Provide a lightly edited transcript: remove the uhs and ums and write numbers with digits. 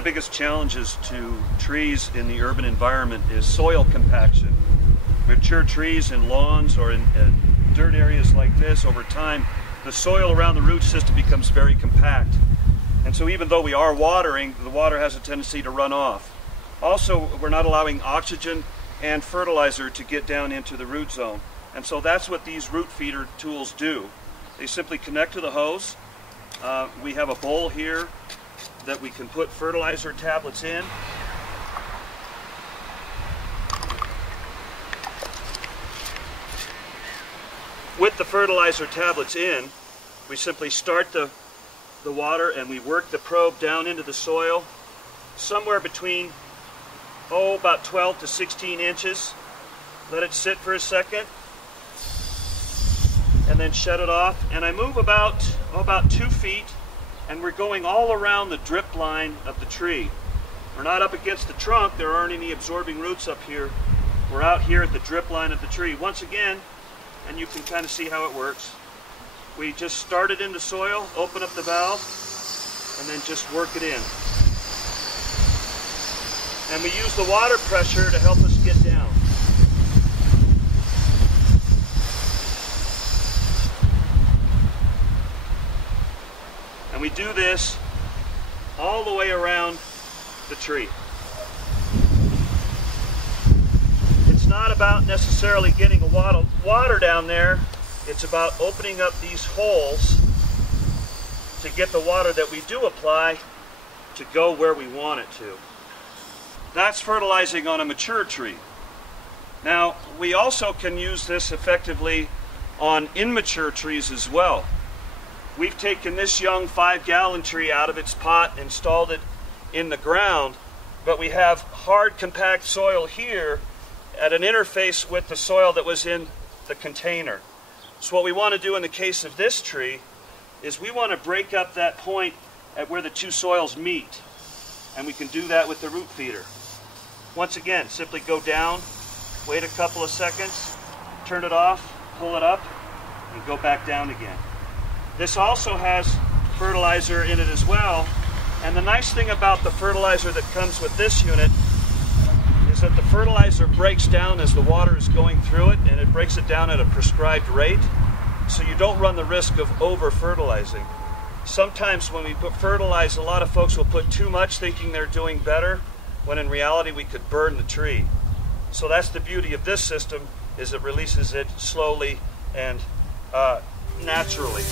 the biggest challenges to trees in the urban environment is soil compaction. Mature trees in lawns or in dirt areas like this, over time, the soil around the root system becomes very compact. And so even though we are watering, the water has a tendency to run off. Also, we're not allowing oxygen and fertilizer to get down into the root zone. And so that's what these root feeder tools do. They simply connect to the hose. We have a bowl here that we can put fertilizer tablets in. With the fertilizer tablets in, we simply start the water and we work the probe down into the soil somewhere between about 12 to 16 inches. Let it sit for a second and then shut it off. And I move about 2 feet, and we're going all around the drip line of the tree. We're not up against the trunk. There aren't any absorbing roots up here. We're out here at the drip line of the tree. Once again, and you can kind of see how it works. We just start it in the soil, open up the valve, and then just work it in. And we use the water pressure to help us get down. And we do this all the way around the tree. It's not about necessarily getting a lot of water down there. It's about opening up these holes to get the water that we do apply to go where we want it to. That's fertilizing on a mature tree. Now, we also can use this effectively on immature trees as well. We've taken this young 5-gallon tree out of its pot, installed it in the ground, but we have hard, compact soil here at an interface with the soil that was in the container. So what we want to do in the case of this tree is we want to break up that point at where the two soils meet. And we can do that with the root feeder. Once again, simply go down, wait a couple of seconds, turn it off, pull it up, and go back down again. This also has fertilizer in it as well. And the nice thing about the fertilizer that comes with this unit is that the fertilizer breaks down as the water is going through it, and it breaks it down at a prescribed rate, so you don't run the risk of over-fertilizing. Sometimes when we fertilize, a lot of folks will put too much thinking they're doing better, when in reality we could burn the tree. So that's the beauty of this system, is it releases it slowly and naturally.